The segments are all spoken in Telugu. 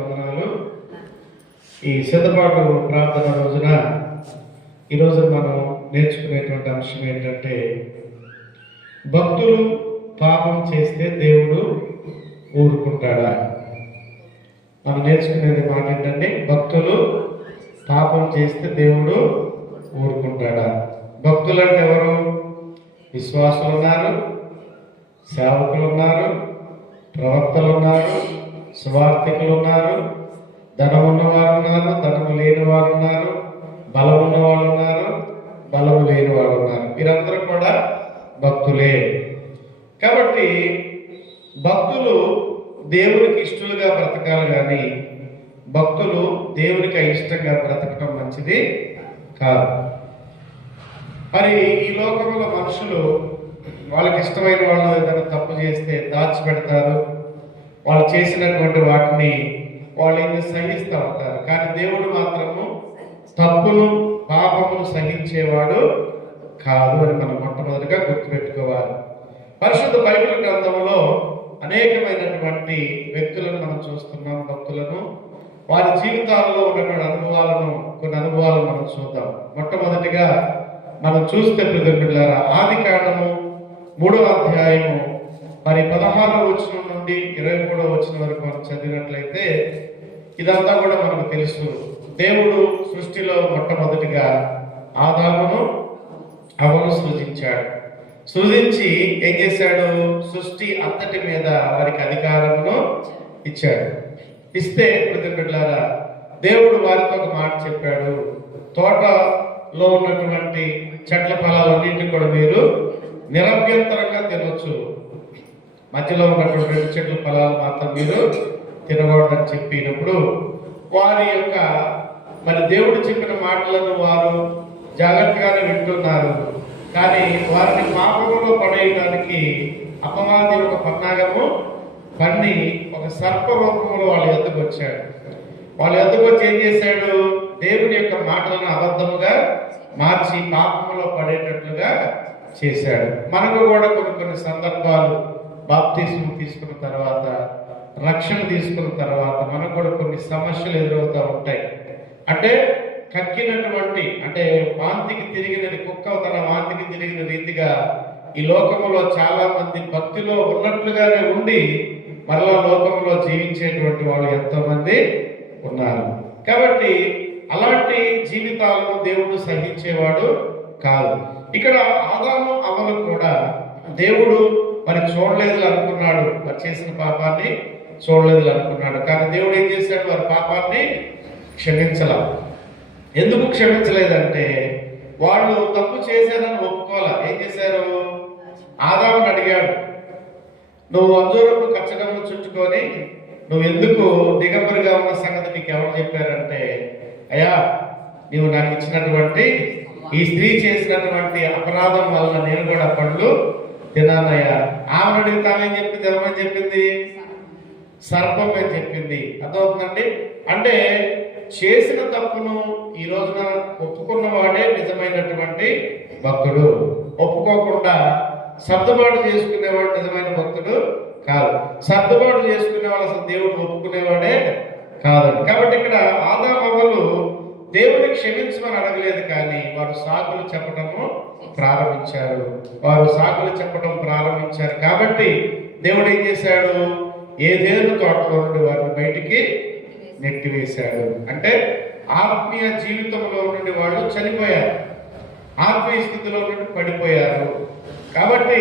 వందనాలు. ఈ సిద్ధపాటు ప్రార్థన రోజున ఈరోజు మనం నేర్చుకునేటువంటి అంశం ఏంటంటే, భక్తులు పాపం చేస్తే దేవుడు ఊరుకుంటాడా? మనం నేర్చుకునేది మాట ఏంటంటే, భక్తులు పాపం చేస్తే దేవుడు ఊరుకుంటాడా? భక్తులు అంటే ఎవరు? విశ్వాసులు ఉన్నారు, సేవకులు ఉన్నారు, ప్రవక్తలు ఉన్నారు, సువార్థికులు ఉన్నారు, ధనం ఉన్నవారు ఉన్నారు, ధనము లేని వారు ఉన్నారు, బలం ఉన్నవాళ్ళు ఉన్నారు, బలము లేని వారు ఉన్నారు. వీరందరూ కూడా భక్తులే. కాబట్టి భక్తులు దేవునికి ఇష్టలుగా బ్రతకాలి, కానీ భక్తులు దేవునికి అయిష్టంగా బ్రతకటం మంచిది కాదు. మరి ఈ లోకంలో మనుషులు వాళ్ళకి ఇష్టమైన వాళ్ళు ఏదైనా తప్పు చేస్తే దాచిపెడతారు. వాళ్ళు చేసినటువంటి వాటిని వాళ్ళు సహిస్తూ ఉంటారు. కానీ దేవుడు మాత్రము తప్పును పాపమును సహించేవాడు కాదు అని మనం మొట్టమొదటిగా గుర్తుపెట్టుకోవాలి. పరిశుద్ధ బైబిల్ గ్రంథంలో అనేకమైనటువంటి వ్యక్తులను మనం చూస్తున్నాం, భక్తులను. వారి జీవితాలలో ఉన్నటువంటి కొన్ని అనుభవాలను మనం చూద్దాం. మొట్టమొదటిగా మనం చూస్తే ప్రియమిత్రులారా, ఆదికాండము 3వ అధ్యాయము 16వ వచనం నుండి 23వ వచనం వరకు మనం చదివినట్లయితే ఇదంతా కూడా మనకు తెలుసు. దేవుడు సృష్టిలో మొట్టమొదటిగా ఆదామును హవ్వను సృజించాడు. సృజించి ఏం చేశాడు? సృష్టి అంతటి మీద వారికి అధికారమును ఇచ్చాడు. ఇస్తే ప్రియమిత్రులారా, దేవుడు వారితో ఒక మాట చెప్పాడు. తోటలో ఉన్నటువంటి చెట్ల ఫలాలన్నింటినీ కూడా మీరు నిరభ్యంతరంగా తినొచ్చు, మధ్యలో ఉన్నటువంటి 2 చెట్ల ఫలాలు మాత్రం మీరు తినకూడదని చెప్పినప్పుడు వారి యొక్క మరి దేవుడు చెప్పిన మాటలను వారు జాగ్రత్తగానే వింటున్నారు. కానీ వారిని పాపంలో పడేయడానికి అపవాది ఒక పన్నాగము పన్ని ఒక సర్ప రూపంలో వాళ్ళ ఎద్దుకు వచ్చాడు. వాళ్ళ ఎద్దుకు వచ్చి ఏం చేశాడు? దేవుని యొక్క మాటలను అబద్ధముగా మార్చి పాపంలో పడేటట్లుగా చేశాడు. మనకు కూడా కొన్ని సందర్భాలు, బాప్తిస్మం తీసుకున్న తర్వాత, రక్షణ తీసుకున్న తర్వాత మనకు కూడా కొన్ని సమస్యలు ఎదురవుతూ ఉంటాయి. అంటే కక్కినటువంటి, అంటే వాంతికి తిరిగినది, కుక్క తన వాంతికి తిరిగిన రీతిగా ఈ లోకంలో చాలా మంది భక్తిలో ఉన్నట్లుగానే ఉండి మరలా లోకంలో జీవించేటువంటి వాళ్ళు ఎంతో మంది ఉన్నారు. కాబట్టి అలాంటి జీవితాలను దేవుడు సహించేవాడు కాదు. ఇక్కడ ఆదాము హవ్వలు కూడా దేవుడు మరి చూడలేదు అనుకున్నాడు, మరి చేసిన పాపాన్ని చూడలేదు అనుకున్నాడు. కానీ దేవుడు ఏం చేశాడు? వారి పాపాన్ని క్షమించలా. ఎందుకు క్షమించలేదంటే వాళ్ళు తప్పు చేశారని ఒప్పుకోవాలా. ఏం చేశారు? ఆదాముని అడిగాడు, నువ్వు అంజూరపు కచ్చడము చుట్టుకొని నువ్వు ఎందుకు దిగంబరిగా ఉన్న సంగతి నీకు ఎవరు చెప్పారంటే, అయ్యా నీవు నాకు ఇచ్చినటువంటి ఈ స్త్రీ చేసినటువంటి అపరాధం వలన నేను కూడా పళ్ళు తినానయ్యా. ఆమెను అడిగితే ఆమె ఏం చెప్పింది? ఎవరని చెప్పింది? సర్పం అని చెప్పింది. అర్థమవుతుందండి? అంటే చేసిన తప్పును ఈ రోజున ఒప్పుకున్నవాడే నిజమైనటువంటి భక్తుడు. ఒప్పుకోకుండా సర్దుబాటు చేసుకునేవాడు నిజమైన భక్తుడు కాదు. సర్దుబాటు చేసుకునేవాడు అసలు దేవుడు ఒప్పుకునేవాడే కాదు. కాబట్టి ఇక్కడ ఆదాము హవ్వలు దేవుని క్షమించమని అడగలేదు, కానీ వారు సాకులు చెప్పడము ప్రారంభించారు. కాబట్టి దేవుడు ఏం చేశాడు? ఏదేను తోటలో నుండి వారిని బయటికి నెట్టివేశాడు. అంటే ఆత్మీయ జీవితంలో నుండి వాళ్ళు చనిపోయారు, ఆత్మీయ స్థితిలో నుండి పడిపోయారు. కాబట్టి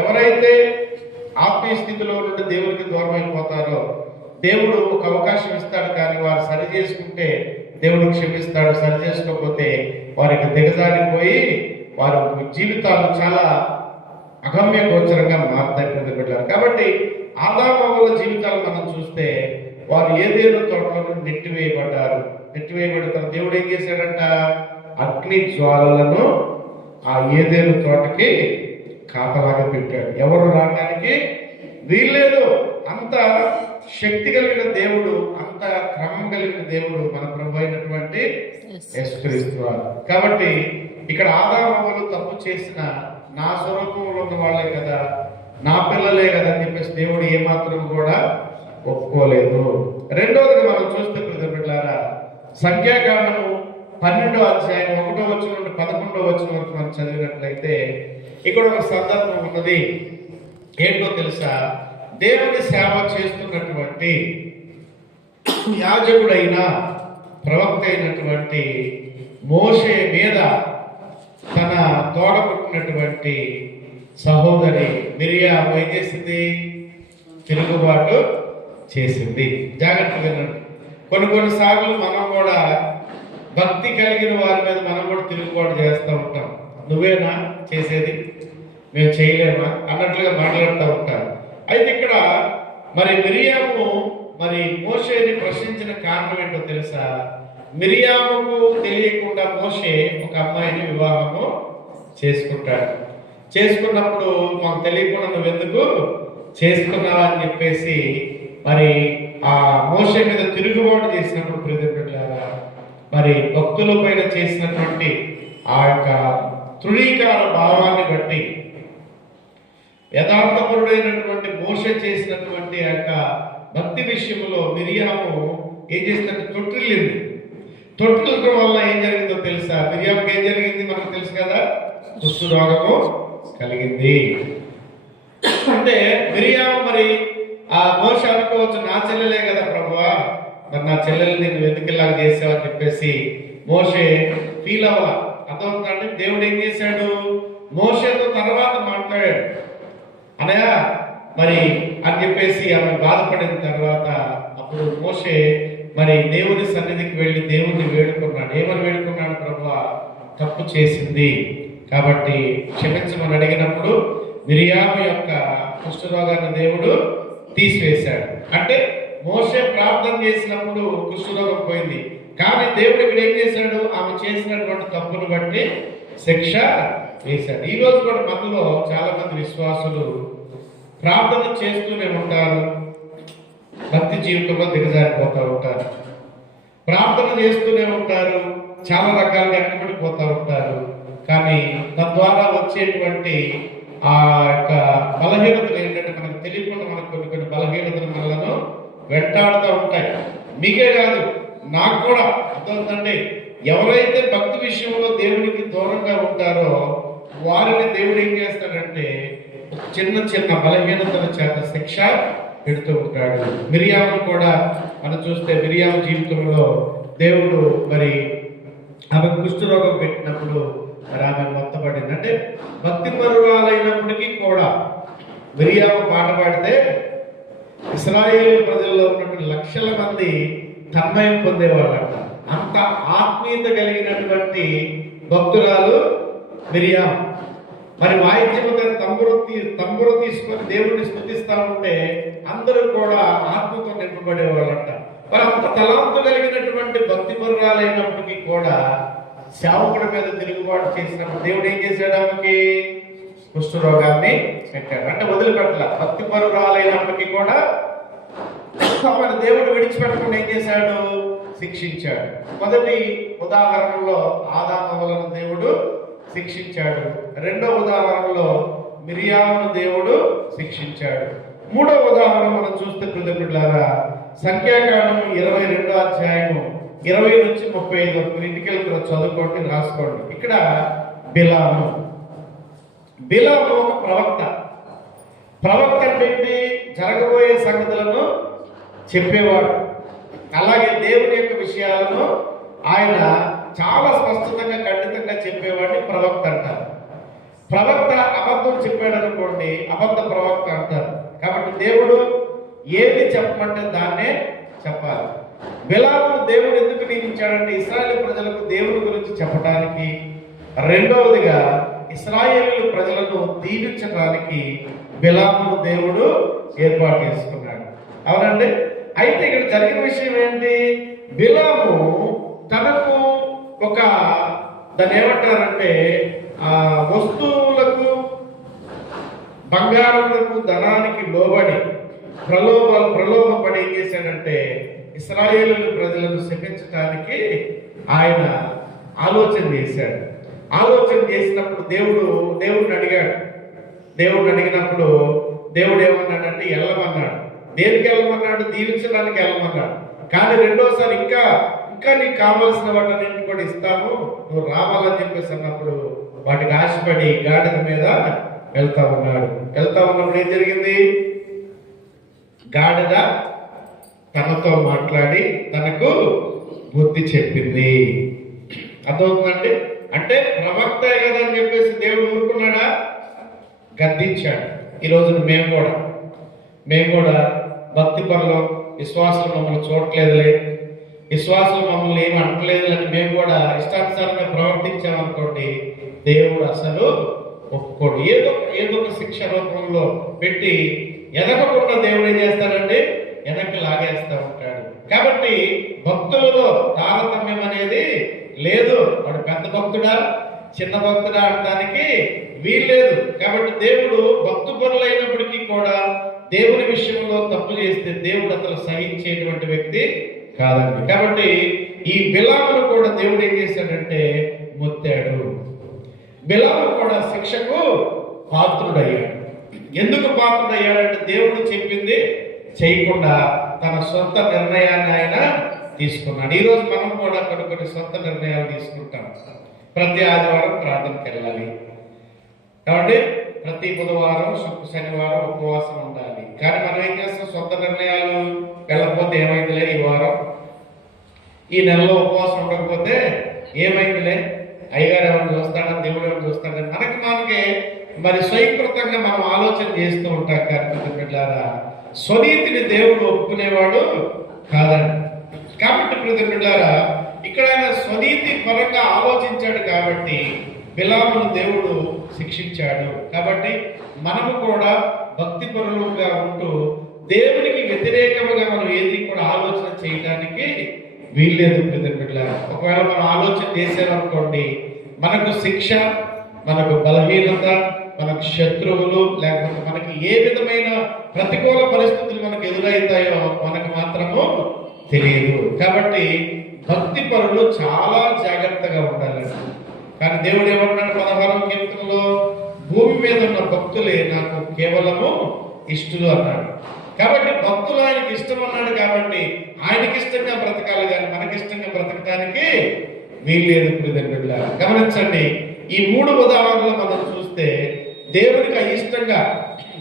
ఎవరైతే ఆత్మీయ స్థితిలో నుండి దేవునికి దూరం అయిపోతారో దేవుడు ఒక అవకాశం ఇస్తాడు, కానీ వారు సరి చేసుకుంటే దేవుడు క్షమిస్తాడు. సరి చేసుకోకపోతే వారికి దిగజారిపోయి వారి జీవితాలు చాలా అగమ్య గోచరంగా మారుతాయి. కాబట్టి ఆదాము హవ్వల జీవితాలు మనం చూస్తే వారు ఏదేను తోటలో నుండి నెట్టివేయబడతారు. దేవుడు ఏం చేశాడంట? అగ్ని జ్వాలలను ఆ ఏదేను తోటకి కాపలాగా పెట్టాడు. ఎవరు రావడానికి వీల్లేదు. అంత శక్తి కలిగిన దేవుడు, అంత క్రమం కలిగిన దేవుడు మన ప్రభు అయినటువంటి యేసుక్రీస్తు. కాబట్టి ఇక్కడ ఆదాము హవ్వలు తప్పు చేసిన నా స్వరూపంలో ఉన్న వాళ్ళే కదా, నా పిల్లలే కదా అని చెప్పేసి దేవుడు ఏమాత్రం కూడా ఒప్పుకోలేదు. రెండవది చూస్తే ప్రజలారా, సంఖ్యాకాండము 12వ అధ్యాయం 1వ వచనం నుండి 11వ వచనం వరకు మనం చదివినట్లయితే ఇక్కడ ఒక సందర్భం ఉన్నది. ఏంటో తెలుసా? దేవుని సేవ చేస్తున్నటువంటి యాజకుడైన ప్రవక్త అయినటువంటి మోషే మీద తన తోడబుట్టినటువంటి సహోదరి మిరియాము ఏం చేసింది? తిరుగుబాటు చేసింది. జాగ్రత్తగా వినండి. కొన్నిసార్లు మనం కూడా భక్తి కలిగిన వారి మీద మనం కూడా తిరుగుబాటు చేస్తూ ఉంటాం. నువ్వేనా చేసేది, మేము చేయలేమా అన్నట్లుగా మాట్లాడుతూ ఉంటాం. అయితే ఇక్కడ మరి మిరియాము మరి మోషేని ప్రశ్నించిన కారణం ఏంటో తెలుసా? మిరియాముకు తెలియకుండా మోషే ఒక అమ్మాయిని వివాహము చేసుకుంటాడు. చేసుకున్నప్పుడు మాకు తెలియకుండా నువ్వెందుకు చేసుకున్నావా అని చెప్పేసి మరి ఆ మోషే మీద తిరుగుబాటు చేసినప్పుడు ప్రియപ്പെട്ടలారా, మరి భక్తుల పైన చేసినటువంటి ఆ యొక్క తృణీకార భావాన్ని బట్టి యథార్థపరుడైనటువంటి మోషే చేసినటువంటి ఆ యొక్క భక్తి విషయంలో మిరియాము ఏం చేసినట్టు తొట్టిల్లింది. తొట్టిల్లడం వల్ల ఏం జరిగిందో తెలుసా? మిరియాముకి ఏం జరిగింది మనకు తెలుసు కదా, కుష్టు రోగము కలిగింది. అంటే మిరియాము మరి ఆ మోషే అనుకోవచ్చు, నా చెల్లెలే కదా ప్రభువా, మరి నా చెల్లెల్ని నేను వెతికిలాగా చేసావని చెప్పేసి మోషే ఫీల్ అవ్వాల. అర్థమవుతుందండి? దేవుడు ఏం చేశాడు? మోషేతో తర్వాత మాట్లాడాడు. అనయా మరి అని చెప్పేసి ఆమె బాధపడిన తర్వాత అప్పుడు మోషే మరి దేవుని సన్నిధికి వెళ్ళి దేవుణ్ణి వేడుకున్నాడు. ఏమని వేడుకున్నాడు? ప్రభువా, తప్పు చేసింది కాబట్టి క్షమించమని అడిగినప్పుడు మిరియాము యొక్క కుష్ఠరోగాన్ని దేవుడు తీసివేశాడు. అంటే మోషే ప్రార్థన చేసినప్పుడు కుష్ఠరోగం పోయింది. కానీ దేవుడు ఇక్కడ ఏం చేశాడు? ఆమె చేసినటువంటి తప్పును బట్టి శిక్ష వేశాడు. ఈ రోజు కూడా మనలో చాలా మంది విశ్వాసులు ప్రార్థన చేస్తూనే ఉంటారు, భక్తి జీవితంలో దిగజారిపోతూ ఉంటారు. ప్రార్థన చేస్తూనే ఉంటారు, చాలా రకాలుగా వెనకబడిపోతూ ఉంటారు. కానీ తద్వారా వచ్చేటువంటి ఆ యొక్క బలహీనతలు ఏంటంటే మనకు తెలియకుండా మనకు కొన్ని బలహీనతలు మనలను వెంటాడుతూ ఉంటాయి. మీకే కాదు, నాకు కూడా అర్థమవుతుందండి. ఎవరైతే భక్తి విషయంలో దేవునికి దూరంగా ఉంటారో వారిని దేవుడు ఏం చేస్తాడంటే చిన్న చిన్న బలహీనతల చేత శిక్ష పెడుతూ ఉంటాడు. మిరియాము కూడా మనం చూస్తే మిరియాము జీవితంలో దేవుడు మరి ఆమె కుష్ఠరోగం పెట్టినప్పుడు మరి ఆమె మొత్తపడింది. అంటే భక్తి పరురాలైనప్పటికీ కూడా మిరియాము పాట పాడితే ఇశ్రాయేలు ప్రజల్లో ఉన్నటువంటి లక్షల మంది తన్మయం పొందేవాళ్ళంట. అంత ఆత్మీయత కలిగినటువంటి భక్తురాలు మిరియాము. మరి వాయిద్యము తంబురు తీసుకొని దేవుడిని స్తుతిస్తా ఉంటే అందరూ కూడా ఆత్మతో నింపబడేవాళ్ళంట. మరి అంత తలాంతు కలిగినటువంటి భక్తి పరురాలైనప్పటికీ కూడా సేవకుడి మీద తిరుగుబాటు చేసినప్పుడు దేవుడు ఏం చేశాడు? ఆమెకి కుష్ఠరోగాన్ని పెట్టాడు. అంటే వదిలిపెట్టల. భక్తి పరురాలైనప్పటికీ కూడా ఆమెను దేవుడు విడిచిపెట్టకుండా ఏం చేశాడు? శిక్షించాడు. మొదటి ఉదాహరణలో ఆదాములను దేవుడు శిక్షించాడు. రెండవ ఉదాహరణలో మిరియామును దేవుడు శిక్షించాడు. మూడవ ఉదాహరణ మనం చూస్తే పిల్లలారా, సంఖ్యాకాండం 22వ అధ్యాయము 20 నుంచి 35 వరకు ఇంటికి వెళ్ళి చదువుకోండి, రాసుకోండి. ఇక్కడ బిలాము ఒక ప్రవక్త. ప్రవక్త అంటే జరగబోయే సంగతులను చెప్పేవాడు. అలాగే దేవుని యొక్క విషయాలను ఆయన చాలా స్పష్టంగా ఖండితంగా చెప్పేవాడిని ప్రవక్త అంటారు. ప్రవక్త అబద్ధం చెప్పాడు అనుకోండి, అబద్ధ ప్రవక్త అంటారు. కాబట్టి దేవుడు ఏది చెప్పమంటే దాన్నే చెప్పాలి. బిలామును దేవుడు ఎందుకు నియమించాడంటే ఇశ్రాయేలు ప్రజలకు దేవుని గురించి చెప్పడానికి, రెండవదిగా ఇశ్రాయేలు ప్రజలను దీవించడానికి బిలామును దేవుడు ఏర్పాటు చేసుకున్నాడు. అవునండి. అయితే ఇక్కడ జరిగిన విషయం ఏంటి? బిలాము తనకు ఒక దాన్ని ఏమంటారంటే వస్తువులకు, బంగారములకు, ధనానికి లోబడి ప్రలోభపడి ఏం చేశాడంటే ఇశ్రాయేలు ప్రజలను శపించడానికి ఆయన ఆలోచన చేశాడు. ఆలోచన చేసినప్పుడు దేవుడిని అడిగాడు. దేవుడిని అడిగినప్పుడు దేవుడు ఏమన్నాడంటే వెళ్ళమన్నాడు. దేనికి వెళ్ళమన్నాడు? దీవించడానికి వెళ్ళమన్నాడు. కానీ రెండోసారి ఇంకా ఇంకా నీకు కావాల్సిన వాటిని కూడా ఇస్తాను, నువ్వు రావాలని చెప్పేసి అన్నప్పుడు వాటికి ఆశపడి గాడిద మీద వెళ్తా ఉన్నప్పుడు ఏం జరిగింది? గాడిద తనతో మాట్లాడి తనకు బుద్ధి చెప్పింది. అర్థమవుతుందండి? అంటే ప్రవక్తే కదా అని చెప్పేసి దేవుడు ఊరుకున్నాడా? గద్దించాడు. ఈ రోజున మేము కూడా భక్తి పనులు విశ్వాసులు మమ్మల్ని చూడట్లేదులే, విశ్వాసులు మమ్మల్ని ఏమి అంటలేదు అని మేము కూడా ఇష్టానుసారంగా ప్రవర్తించామనుకోండి, దేవుడు అసలు ఒప్పుకోడు. ఏదో ఒక శిక్ష రూపంలో పెట్టి ఎదగకుండా దేవుడు ఏం చేస్తాడండి? వెనక్కి లాగేస్తూ ఉంటాడు. కాబట్టి భక్తులలో తారతమ్యం అనేది లేదు. వాడు పెద్ద భక్తుడా చిన్న భక్తుడా అనడానికి వీల్లేదు. కాబట్టి దేవుడు భక్తు పరులైనప్పటికీ కూడా దేవుని విషయంలో తప్పు చేస్తే దేవుడు అసలు సహించేటువంటి వ్యక్తి కాదండి. కాబట్టి ఈ బిలామును కూడా దేవుడు ఏం చేశాడంటే మొత్తాడు. బిలాము కూడా శిక్షకు పాత్రుడయ్యాడు. ఎందుకు పాత్రుడయ్యాడంటే దేవుడు చెప్పింది చేయకుండా తన సొంత నిర్ణయాన్ని ఆయన తీసుకున్నాడు. ఈరోజు మనం కూడా కొన్ని సొంత నిర్ణయాలు తీసుకుంటాం. ప్రతి ఆదివారం ప్రార్థనకి వెళ్ళాలి కాబట్టి ప్రతి బుధవారం శనివారం ఉపవాసం ఉండాలి. కానీ మనం ఏం చేస్తాం? సొంత నిర్ణయాలు వెళ్ళకపోతే ఏమైందిలే, ఈ నెలలో ఉపవాసం ఉండకపోతే ఏమైందిలే, అయ్యగారు ఎవరు చూస్తాడా, దేవుడు ఎవరు చూస్తాడని మనకే మరి స్వయంకృతంగా మనం ఆలోచన చేస్తూ ఉంటాం. కానీ బిడ్డలారా, స్వనీతిని దేవుడు ఒప్పుకునేవాడు కాదండి. కాబట్టి బిడ్డలారా, ఇక్కడ ఆయన స్వనీతి పరంగా ఆలోచించాడు కాబట్టి బిలామును దేవుడు శిక్షించాడు. కాబట్టి మనము కూడా భక్తి పరులుగా ఉంటూ దేవునికి వ్యతిరేకముగా మనం ఏది కూడా ఆలోచన చేయడానికి వీల్లేదు. బిడ్డలారా, ఒకవేళ మనం ఆలోచన చేసామనుకోండి, మనకు శిక్ష, మనకు బలహీనత, మనకు శత్రువులు, లేకపోతే మనకి ఏ విధమైన ప్రతికూల పరిస్థితులు మనకు ఎదురవుతాయో మనకు మాత్రము తెలియదు. కాబట్టి భక్తి పరులు చాలా జాగ్రత్తగా ఉండాలండి. కానీ దేవుడు ఏమన్నాడు 16వ కీర్తనలో? భూమి మీద ఉన్న భక్తులే నాకు కేవలము ఇష్టలు అన్నాడు. కాబట్టి భక్తులు ఆయనకి ఇష్టం అన్నాడు. కాబట్టి ఆయనకి ఇష్టంగా బ్రతకాలి, కానీ మనకిష్టంగా బ్రతకటానికి వీల్లేదు. బిడ్డలారా, గమనించండి. ఈ 3 ఉదాహరణలు మనం చూస్తే దేవునికి అయిష్టంగా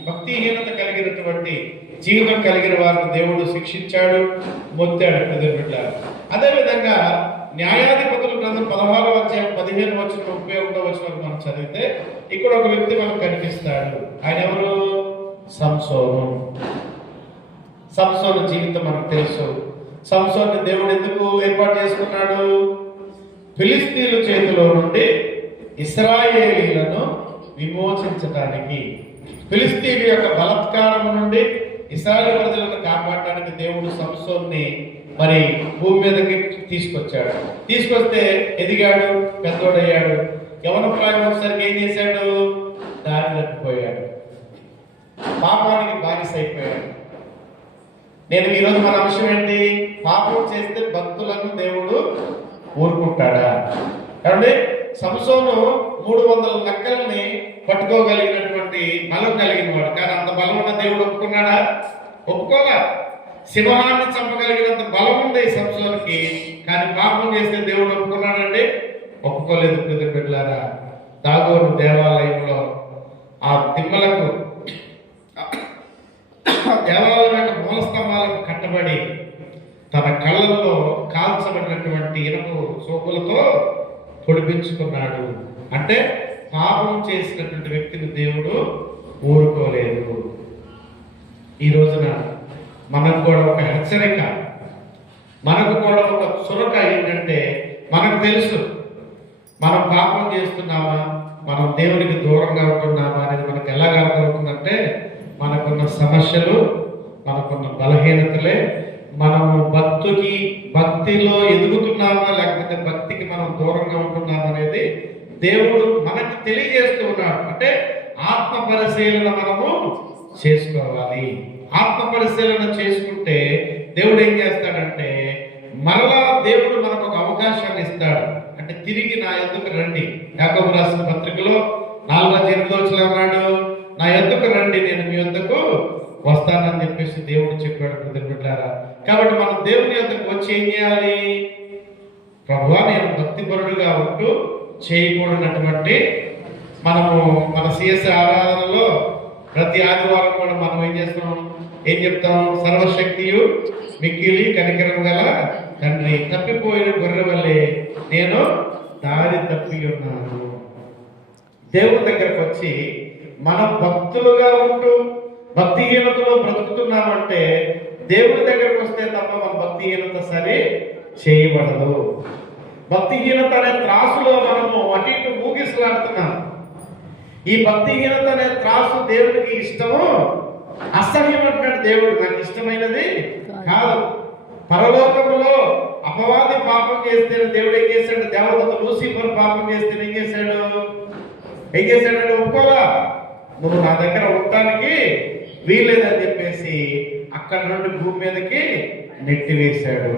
భక్తిహీనత కలిగినటువంటి జీవితం కలిగిన వారిని దేవుడు శిక్షించాడు, మొత్తాడు. బిడ్డలారా, అదేవిధంగా న్యాయాధిపతుల గ్రంథం 16వ అధ్యాయం 15 వచనం 31వ వచనం మనం చదివితే ఇక్కడ ఒక వ్యక్తి మనకు కనిపిస్తాడు. ఆయన ఎవరు? సంసోను జీవితం మనకు తెలుసు. సంసోను దేవుడు ఎందుకు ఏర్పాటు చేసుకున్నాడు? ఫిలిస్తీన్ల చేతిలో నుండి ఇశ్రాయేలీలను విమోచించడానికి, ఫిలిస్తీన్ యొక్క బలత్కారం నుండి ఇశ్రాయేలు ప్రజలను కాపాడడానికి దేవుడు సంసోన్ని మరి భూమి మీదకి తీసుకొస్తే ఎదిగాడు, పెద్దోడయ్యాడు. యవన ప్రాయం వచ్చేసరికి ఏం చేశాడు? దారి తప్పిపోయాడు, పాపానికి బానిస అయిపోయాడు. నేను ఈరోజు మన అంశం ఏంటి? పాపం చేస్తే భక్తులను దేవుడు ఊరుకుంటాడా? కాబట్టి సంసోను 300 నక్కల్ని పట్టుకోగలిగినటువంటి బలం కలిగిన వాడు. కానీ అంత బలం ఉన్న దేవుడు ఒప్పుకున్నాడా? ఒప్పుకోలే. సింహాన్ని చంపగలిగినంత బలం ఉంది సంసోనుకి, కానీ పాపం చేస్తే దేవుడు ఒప్పుకున్నాడండి? ఒప్పుకోలేదు. బిడ్డలారా, దాగోను దేవాలయంలో ఆ తిమ్మలకు, దేవాలయం యొక్క మూలస్తంభాలకు కట్టబడి తన కళ్ళల్లో కాల్చబడినటువంటి ఇనుపు సోపులతో పొడిపించుకున్నాడు. అంటే పాపం చేసినటువంటి వ్యక్తిని దేవుడు ఊరుకోలేదు. ఈ రోజున మనకు కూడా ఒక హెచ్చరిక, మనకు కూడా ఒక చురక ఏంటంటే, మనకు తెలుసు మనం పాపం చేస్తున్నామా, మనం దేవునికి దూరంగా ఉంటున్నామా అనేది మనకు ఎలాగ అర్థమవుతుందంటే, మనకున్న సమస్యలు, మనకున్న బలహీనతలే, మనము భక్తిలో ఎదుగుతున్నామా లేకపోతే భక్తికి మనం దూరంగా ఉంటున్నామా అనేది దేవుడు మనకి తెలియజేస్తూ ఉన్నాడు. అంటే ఆత్మ పరిశీలన మనము చేసుకోవాలి. ఆత్మ పరిశీలన చేసుకుంటే దేవుడు ఏం చేస్తాడంటే, మరలా దేవుడు మనకు ఒక అవకాశాన్ని ఇస్తాడు. అంటే తిరిగి నా యొద్దకు రండి. యాకోబు రాసిన పత్రికలో 4వ అధ్యాయంలో అన్నాడు, నా యొద్దకు రండి, నేను మీ యొద్దకు వస్తానని చెప్పేసి దేవుడు చెప్పాడు ప్రతిబిడ్డారా. కాబట్టి మనం దేవుని యొద్దకు వచ్చి ఏం చేయాలి? ప్రభువా నేను భక్తిపరుడుగా ఉంటూ చేయకూడనటువంటి మనము మన సిఎస్ ఆరాధనలో ప్రతి ఆదివారం కూడా మనం ఏం చెప్తాం? సర్వశక్తియు మిక్కిలి కనికరం గల తండ్రి, తప్పిపోయిన గొర్రె వల్లే నేను దారి తప్పి ఉన్నాను. దేవుని దగ్గరకు వచ్చి మనం భక్తులుగా ఉంటూ భక్తిహీనతలో బ్రతుకుతున్నామంటే దేవుని దగ్గరకు వస్తే తప్ప మన భక్తిహీనత సరి చేయబడదు. భక్తిహీనత అనే త్రాసులో మనము అటు ఇటు ఊగిసలాడుతున్నాం. ఈ భక్తిహీనత అనే త్రాసు దేవుడికి ఇష్టము అసహ్యం అంటాడు దేవుడు. నాకు ఇష్టమైనది కాదు. పరలోకములో అపవాది పాపం చేస్తే దేవుడు ఏం చేశాడు? దేవదత్త లూసిఫర్ పాపం చేస్తే ఏం చేశాడంటే ఒప్పుకోలా, నువ్వు నా దగ్గర ఉండటానికి వీల్లేదని చెప్పేసి అక్కడ నుండి భూమి మీదకి నెట్టివేశాడు.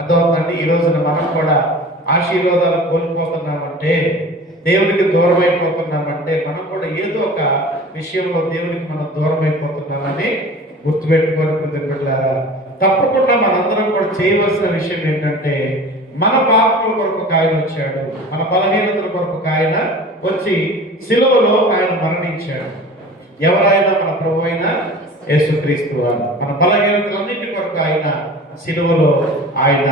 అర్థమవుతుందండి? ఈ రోజున మనం కూడా ఆశీర్వాదాలు కోల్పోతున్నామంటే, దేవునికి దూరం అయిపోతున్నామంటే మనం కూడా ఏదో ఒక విషయంలో దేవునికి మనం దూరం అయిపోతున్నామని గుర్తుపెట్టుకొని ప్రతిబిడ్డలారా, తప్పకుండా మనందరం కూడా చేయవలసిన విషయం ఏంటంటే, మన పాపముల కొరకు ఒక ఆయన వచ్చాడు, మన బలహీనతల కొరకు ఒక ఆయన వచ్చి సిలువలో ఆయన మరణించాడు. ఎవరైనా మన ప్రభు అయిన యేసుక్రీస్తు వారు. మన బలహీనతలన్నింటి కొరకు ఆయన సిలువలో ఆయన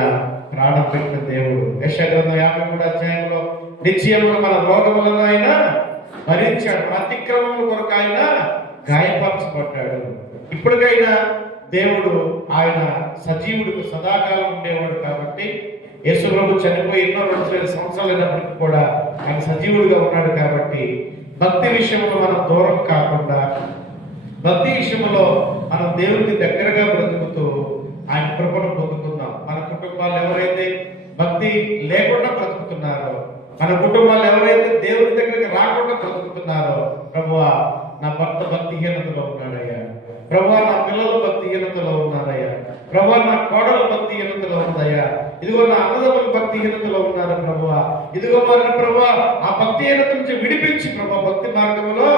ప్రాణం పెట్టిన దేవుడు. యెషయా గ్రంథం 53వ అధ్యాయంలో నిశ్చయముగా మన రోగములను ఆయన భరించాడు, మన అతిక్రమముల కొరకు ఆయన గాయపరచబడ్డాడు. ఇప్పటికైనా దేవుడు ఆయన సజీవుడికి సదాకాలం ఉండేవాడు కాబట్టి, యేసు ప్రభు చనిపోయి ఎన్నో 2000 సంవత్సరాలు అయినప్పటికీ కూడా ఆయన సజీవుడిగా ఉన్నాడు కాబట్టి, భక్తి విషయంలో మనం దూరం కాకుండా, భక్తి విషయంలో మనం దేవుడికి దగ్గరగా బ్రతుకుతూ ఆయన కృపను పొందుకుందాం. మన కుటుంబాలు ఎవరైతే భక్తి లేకుండా బ్రతుకుతున్నారో, మన కుటుంబాలు ఎవరైతే దేవుడి దగ్గరికి రాకుండా బ్రతుకుతున్నారో, ప్రభువా నా భర్త భక్తిహీనతలో ఉన్నాడయ్యా, ప్రభువా నా పిల్లలు భక్తిహీనతలో ఉన్నారయ్యా, ప్రభువా నా కోడలు భక్తిహీనతలో ఉందయ్యా, ఇదిగో నా అన్నదమ్ములు భక్తిహీనతలో ఉన్నారు ప్రభువా, ఇదిగో వారిని ప్రభువా ఆ భక్తిహీనత నుంచి విడిపించి ప్రభువా భక్తి మార్గంలో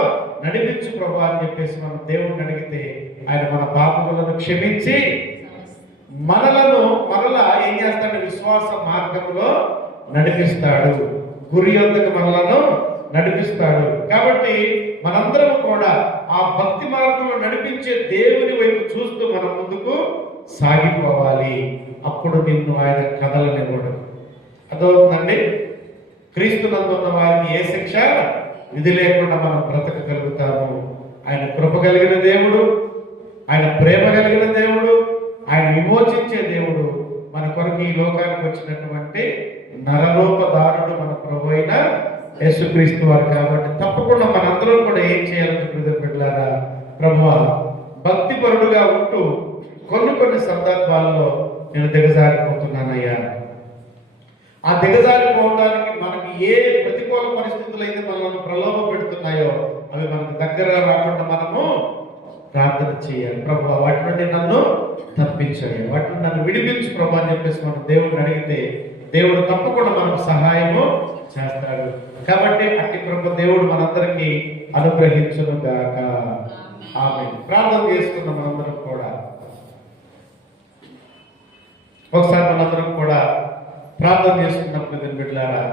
నడిపించు ప్రభువా అని చెప్పేసి మనం దేవుడిని అడిగితే ఆయన మన పాపములను క్షమించి మరలా ఏం చేస్తాడు? విశ్వాస మార్గంలో నడిపిస్తాడు, గురి యొద్దకు మనలను నడిపిస్తాడు. కాబట్టి మనందరం కూడా ఆ భక్తి మార్గంలో నడిపించే దేవుని వైపు చూస్తూ మనం ముందుకు సాగిపోవాలి. అప్పుడు నిన్ను ఆయన కదలనివ్వడు. అదవుతుందండి. క్రీస్తునందున్న వారికి ఏ శిక్ష విధి లేకుండా మనం బ్రతకగలుగుతాము. ఆయన కృప కలిగిన దేవుడు, ఆయన ప్రేమ కలిగిన దేవుడు, ఆయన విమోచించే దేవుడు, మన కొరకు ఈ లోకానికి వచ్చినటువంటి నరరూపదారుడు మన ప్రభు అయిన యేసుక్రీస్తు వారు. కాబట్టి తప్పకుండా మనందరం కూడా ఏం చేయాలని బిడ్డలారా, ప్రభువా భక్తిపరుడుగా ఉంటూ కొన్ని సందర్భాల్లో నేను దిగజారిపోతున్నానయ్యా, ఆ దిగజారిపోవడానికి మనకి ఏ ప్రతికూల పరిస్థితులు అయితే మనల్ని ప్రలోభ పెడుతున్నాయో అవి మనకు దగ్గర రాకుండా మనము ప్రార్థన చేయాలి. ప్రభువా వాటి నుండి నన్ను తప్పించాలి, వాటి నుండి నన్ను విడిపించు ప్రభు అని చెప్పేసి మనం దేవుడిని అడిగితే దేవుడు తప్పకుండా మనకు సహాయము చేస్తాడు. కాబట్టి అట్టి కృప దేవుడు మనందరికీ అనుగ్రహించును గాక. ఆమేన్. ప్రార్థన చేసుకున్న మనందరం కూడా ఒకసారి మనందరం కూడా ప్రార్థన చేసుకున్నప్పుడు బిడ్డలారా,